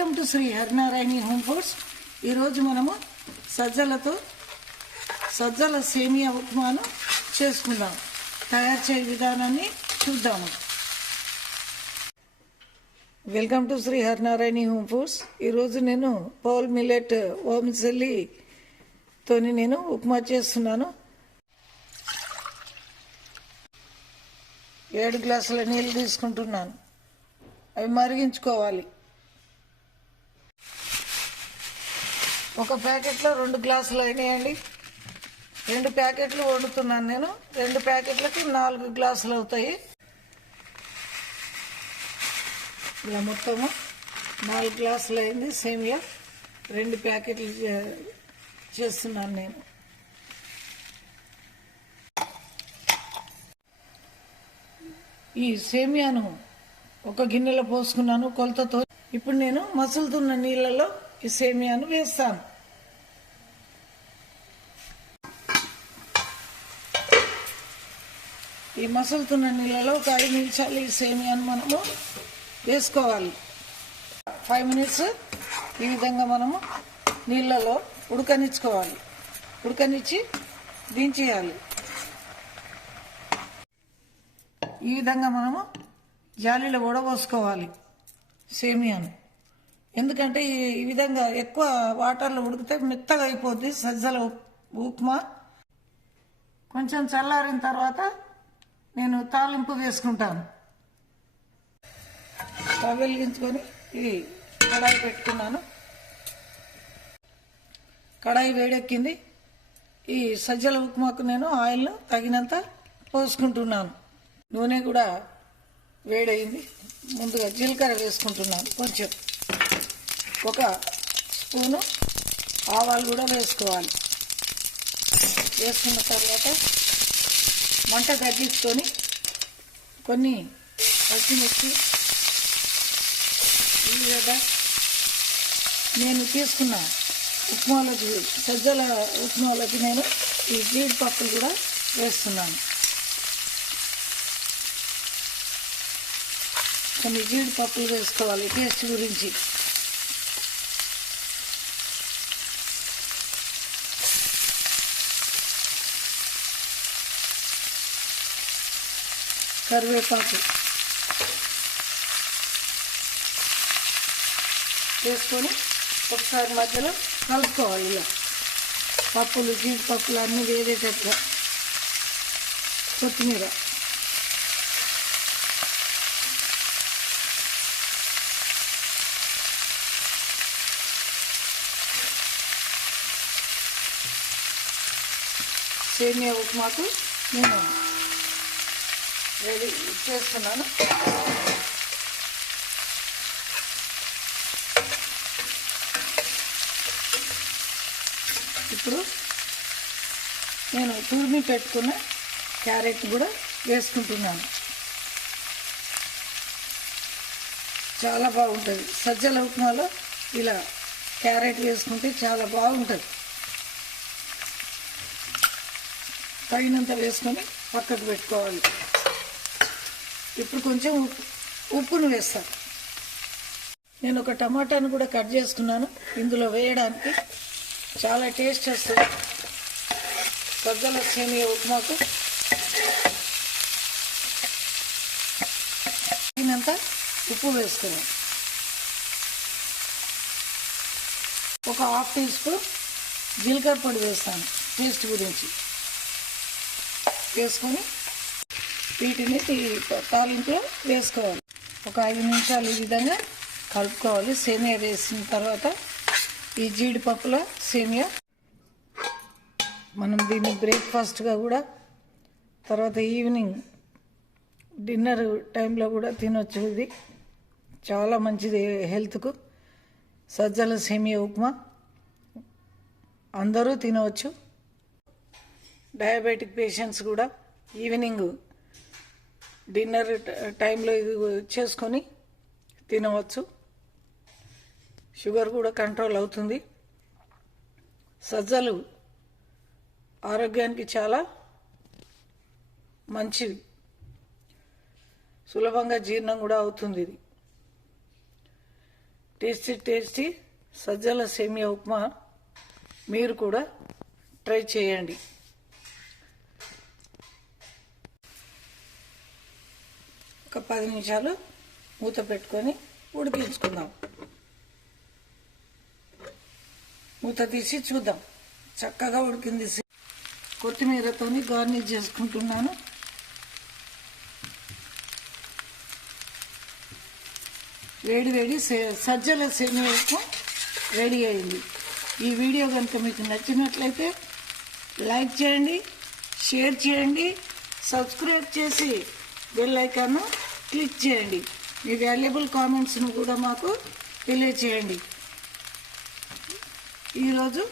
Welcome to Shri Harinarayani home foods ఈరోజు మనము సజ్జలతో సజ్జల సేమియా ఉప్మాను చేసుకుందాం. తయారు చేయ విధానాన్ని చూద్దాము. Welcome to Shri Harinarayani home foods ఈరోజు నేను పౌల్ మిల్లెట్ ఓమ్సెల్లి తోని నేను ఉప్మా చేస్తున్నాను. ఏడు గ్లాసుల నీళ్ళు తీసుకుంటున్నాను. అవి మరిగించుకోవాలి. ఒక ప్యాకెట్లో రెండు గ్లాసులు అయినాయండి. రెండు ప్యాకెట్లు వండుతున్నాను నేను. రెండు ప్యాకెట్లకి నాలుగు గ్లాసులు అవుతాయి. ఇలా మొత్తము నాలుగు గ్లాసులు అయింది సేమియా. రెండు ప్యాకెట్లు చే- చేస్తున్నాను నేను. ఈ సేమియాను ఒక గిన్నెలో పోసుకున్నాను కొలతతో. ఇప్పుడు నేను మసులుతున్న నీళ్ళలో ఈ సేమియాను వేస్తాను ఈ మసులుతున్న నీళ్ళలో ఒక ఐదు నిమిషాలు ఈ సేమియాను మనము వేసుకోవాలి. ఫైవ్ మినిట్స్ ఈ విధంగా మనము నీళ్ళలో ఉడకనిచ్చుకోవాలి. ఉడకనిచ్చి దించేయాలి. ఈ విధంగా మనము జాలీలో ఉడబోసుకోవాలి సేమియాను. ఎందుకంటే ఈ విధంగా ఎక్కువ వాటర్లో ఉడికితే మెత్తగా అయిపోద్ది సజ్జల ఉప్- ఉప్మా. కొంచెం చల్లారిన తర్వాత నేను తాలింపు వేసుకుంటాను. వెలిగించుకొని ఇది కడాయి పెట్టుకున్నాను. కడాయి వేడెక్కింది. ఈ సజ్జల ఉప్మాకు నేను ఆయిల్ను తగినంత పోసుకుంటున్నాను. నూనె కూడా వేడయింది. ముందుగా జీలకర్ర వేసుకుంటున్నాను కొంచెం. ఒక స్పూను ఆవాలు కూడా వేసుకోవాలి. వేసుకున్న తర్వాత మంట తగ్గించుకొని కొన్ని పచ్చిమిర్చి ఉల్లిగడ్డ నేను తీసుకున్న ఉప్మాలోకి సజ్జల ఉప్మాలోకి నేను ఈ జీడిపప్పులు కూడా వేస్తున్నాను. కొన్ని జీడిపప్పులు వేసుకోవాలి టేస్ట్ గురించి. కరివేపాకు. వేసుకొని ఒకసారి మధ్యలో కలుపుకోవాలి ఇలా. పప్పులు జీడిపప్పులు అన్నీ వేరేటట్టుగా కొత్తిమీర. సేమియా ఉప్మాకు నేను రెడీ చేస్తున్నాను. ఇప్పుడు నేను తురిమి పెట్టుకున్న క్యారెట్ కూడా వేసుకుంటున్నాను. చాలా బాగుంటుంది. సజ్జల ఉప్మాలో ఇలా క్యారెట్ వేసుకుంటే చాలా బాగుంటుంది. తగినంత వేసుకొని పక్కకు పెట్టుకోవాలి. ఇప్పుడు కొంచెం ఉప్పు ఉప్పును వేస్తాను నేను ఒక టమాటాను కూడా కట్ చేసుకున్నాను. ఇందులో వేయడానికి చాలా టేస్ట్ వస్తుంది. సజ్జల సేమియా ఉప్మాకు. తగినంత ఉప్పు వేసుకున్నాను. ఒక హాఫ్ టీ స్పూన్ జీలకర్ర పొడి వేస్తాను టేస్ట్ గురించి. వేసుకొని వీటిని తాలింపు వేసుకోవాలి. ఒక ఐదు నిమిషాలు ఈ విధంగా కలుపుకోవాలి. సేమియా వేసిన తర్వాత ఈ జీడిపప్పులో సేమియా. మనం దీన్ని బ్రేక్ఫాస్ట్గా కూడా తర్వాత ఈవినింగ్ డిన్నర్ టైంలో కూడా తినొచ్చు ఇది. చాలా మంచిది హెల్త్కు. సజ్జల సేమియా ఉప్మా. అందరూ తినవచ్చు. డయాబెటిక్ పేషెంట్స్ కూడా ఈవినింగ్ డిన్నర్ టైంలో ఇది చేసుకొని తినవచ్చు. షుగర్ కూడా కంట్రోల్ అవుతుంది. సజ్జలు ఆరోగ్యానికి చాలా మంచివి. సులభంగా జీర్ణం కూడా అవుతుంది ఇది. టేస్టీ టేస్టీ సజ్జల సేమియా ఉప్మా మీరు కూడా ట్రై చేయండి. ఒక పది నిమిషాలు మూత పెట్టుకొని ఉడికించుకుందాం. మూత తీసి చూద్దాం. చక్కగా ఉడికింది కొత్తిమీరతోని గార్నిష్ చేసుకుంటున్నాను. వేడి వేడి సజ్జల సేమియా వరకు రెడీ అయింది. ఈ వీడియో కనుక మీకు నచ్చినట్లయితే లైక్ చేయండి షేర్ చేయండి సబ్స్క్రైబ్ చేసి బెల్ ఐకాన్ను క్లిక్ చేయండి. మీ వాల్యుబుల్ కామెంట్స్ను కూడా మాకు తెలియచేయండి. ఈరోజు